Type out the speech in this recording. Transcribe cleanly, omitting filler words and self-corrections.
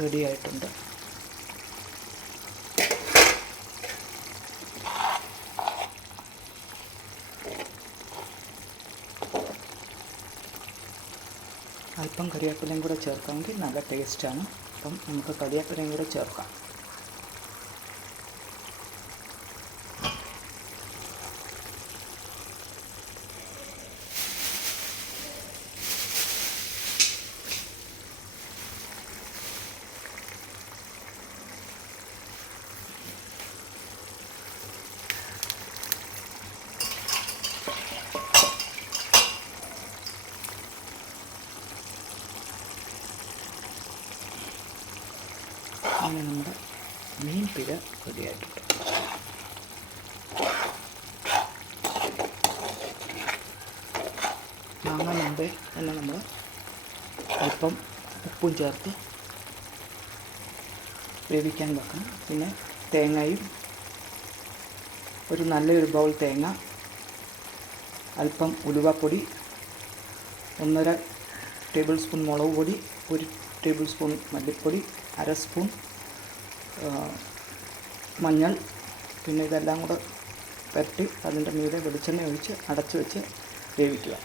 Ready ആയിട്ടുണ്ട്. അല്പം കരിവേപ്പിലയും കൂടെ ചേർക്കാമെങ്കിൽ നല്ല ടേസ്റ്റാണ്. അപ്പം നമുക്ക് കരിവേപ്പിലയും കൂടെ ചേർക്കാം. അങ്ങനെ നമ്മുടെ മീൻ പിഴ റെഡിയായിട്ടുണ്ട്. വാങ്ങാൻ മുമ്പേ തന്നെ നമ്മൾ അല്പം ഉപ്പും ചേർത്ത് വേവിക്കാൻ വെക്കണം. പിന്നെ തേങ്ങയും ഒരു നല്ലൊരു ബൗൾ തേങ്ങ, അല്പം ഉലുവപ്പൊടി, 1.5 ടേബിൾ സ്പൂൺ മുളക് പൊടി, 1 ടേബിൾ സ്പൂൺ മല്ലിപ്പൊടി, 1/2 സ്പൂൺ മഞ്ഞൾ, പിന്നെ ഇതെല്ലാം കൂടെ പുരട്ടി അതിൻ്റെ മീതെ വെളിച്ചെണ്ണ ഒഴിച്ച് അടച്ച് വെച്ച് വേവിക്കുക.